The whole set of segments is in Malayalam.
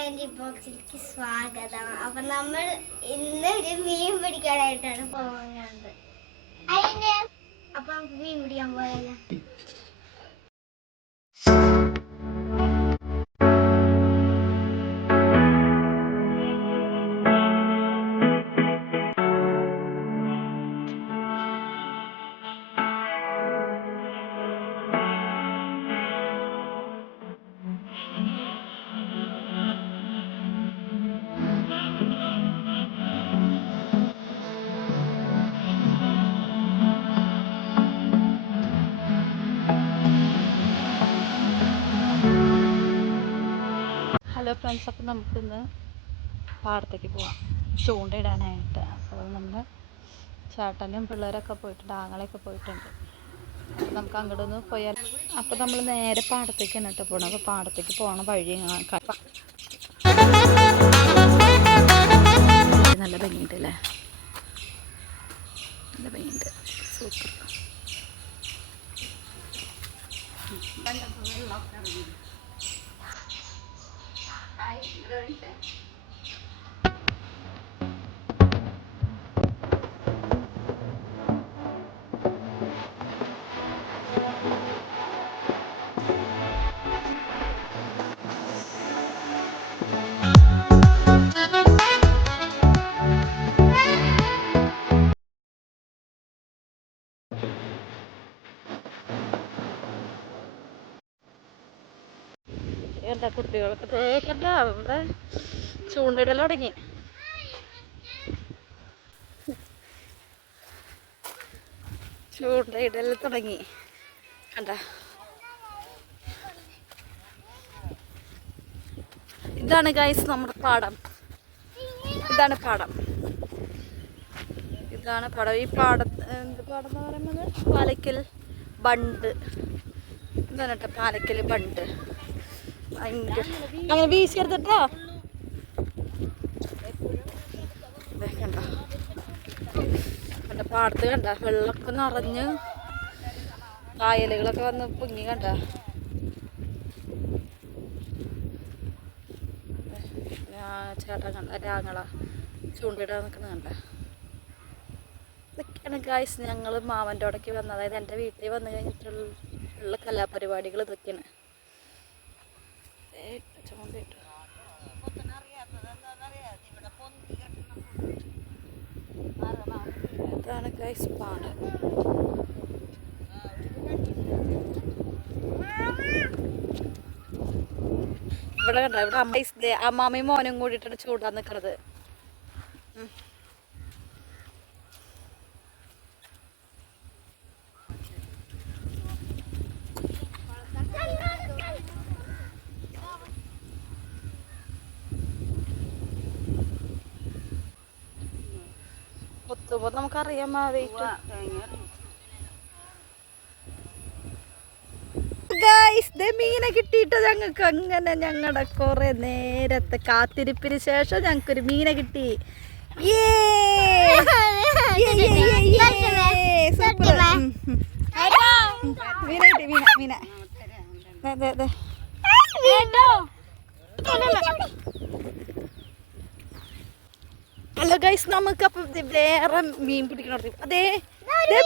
ആൻഡ് ബോക്സിലേക്ക് സ്വാഗതം. അപ്പൊ നമ്മൾ ഇന്ന് ഒരു മീൻ പിടിക്കാനായിട്ടാണ് പോകുന്നത്. അപ്പൊ നമുക്ക് മീൻ പിടിക്കാൻ പോയല്ലോ. ഹലോ ഫ്രണ്ട്സ്, അപ്പം നമുക്കിന്ന് പാടത്തേക്ക് പോവാം ചൂണ്ടയിടാനായിട്ട്. അപ്പോൾ നമ്മൾ ചേട്ടനും പിള്ളേരൊക്കെ പോയിട്ടുണ്ട്, ആങ്ങളെയൊക്കെ പോയിട്ടുണ്ട്. അപ്പോൾ നമുക്ക് അങ്ങോട്ടൊന്ന് പോയാൽ. അപ്പോൾ നമ്മൾ നേരെ പാടത്തേക്ക് എന്നിട്ട് പോകണം. അപ്പോൾ പാടത്തേക്ക് പോകണ വഴി നല്ല ഭംഗിയുണ്ട് അല്ലേ? നല്ല ഭംഗിയുണ്ട്, സൂപ്പർ. എന്താ കുട്ടികൾക്ക് തേക്കണ്ട, ഇവിടെ ചൂണ്ടയിടൽ തുടങ്ങി. ചൂണ്ടയിടൽ തുടങ്ങി കണ്ട. ഇതാണ് ഗൈസ് നമ്മുടെ പാടം. ഇതാണ് പാടം. ഇതാണ് പാടം. ഈ പാടത്ത് എന്ത് പാടം എന്ന് പറയുന്നത്? പാലക്കൽ ബണ്ട്. ഇതാണ് കേട്ടോ പാലക്കൽ ബണ്ട്. ഭയങ്കര അങ്ങനെ വീശിയെടുത്തിട്ടോ. കണ്ട കണ്ട പാടത്ത് കണ്ട വെള്ളമൊക്കെ നിറഞ്ഞ് കായലുകളൊക്കെ വന്ന് പൊങ്ങി കണ്ട. ചേട്ടാ കണ്ട രാങ്ങള ചൂണ്ടിടാൻ നിൽക്കുന്ന കണ്ട. ഇതൊക്കെയാണ് ഗായ്സ് ഞങ്ങൾ മാമൻ്റെ അവിടേക്ക് വന്നത്. അതായത് എൻ്റെ വീട്ടിൽ വന്നു കഴിഞ്ഞിട്ടുള്ള കലാപരിപാടികൾ ഇതൊക്കെയാണ്. ചൂണ്ടിട്ടു. ഇതാണ് ഗൈസ് പാടം. ഇവിടെ കണ്ട, ഇവിടെ അമ്മാമ്മയും മോനും കൂടിയിട്ടാണ് ചൂടാൻ നിൽക്കുന്നത്. ഒത്തുമ്പോൾ നമുക്കറിയാം വെയിറ്റ്. മീനെ കിട്ടിയിട്ട് ഞങ്ങൾക്ക് അങ്ങനെ ഞങ്ങളുടെ കുറെ നേരത്തെ കാത്തിരിപ്പിന് ശേഷം ഞങ്ങൾക്കൊരു മീനെ കിട്ടി. ഹലോ ഗൈസ്, നമുക്ക് അപ്പം വേറെ മീൻ പിടിക്കണ. അതേ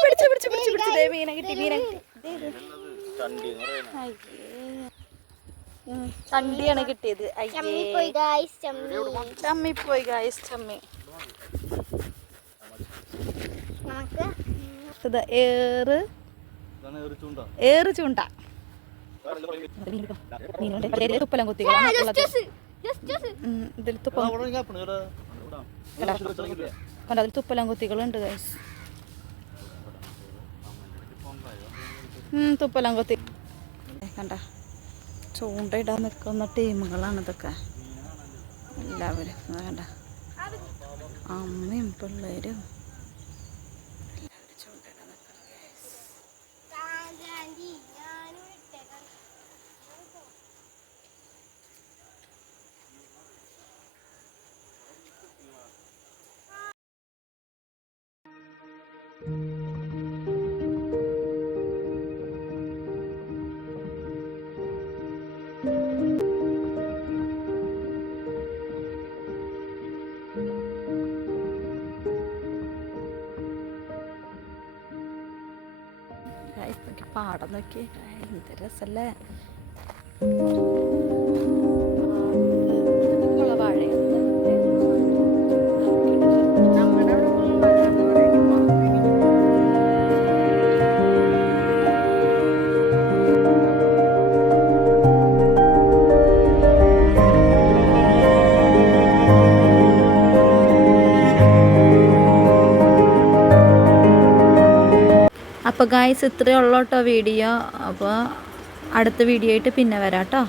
പിടിച്ചു പിടിച്ചു പിടിച്ചു പിടിച്ചതേ മീനെ കിട്ടി. മീനെ കിട്ടി. ചണ്ടിയാണ് കിട്ടിയത്. ചമ്മിപ്പോയി ഗായ്സ്, ചമ്മി. ഏറ് ചൂണ്ട. തുപ്പലം കുത്തികളാണ് ഇതിൽ. അതിൽ തുപ്പലം കുത്തികളുണ്ട് ഗൈസ്. തുപ്പലം കുത്തി കണ്ട. ചൂണ്ടയിടാൻ നിൽക്കുന്ന ടീമുകളാണ് ഇതൊക്കെ എല്ലാവരും. കണ്ട, അമ്മയും പിള്ളേരും പാടം നോക്കി എന്ത് രസല്ലേ. അപ്പോൾ ഗായ്സ് ഇത്രയേ ഉള്ളൂ കേട്ടോ വീഡിയോ. അപ്പോൾ അടുത്ത വീഡിയോ ആയിട്ട് പിന്നെ വരാം കേട്ടോ.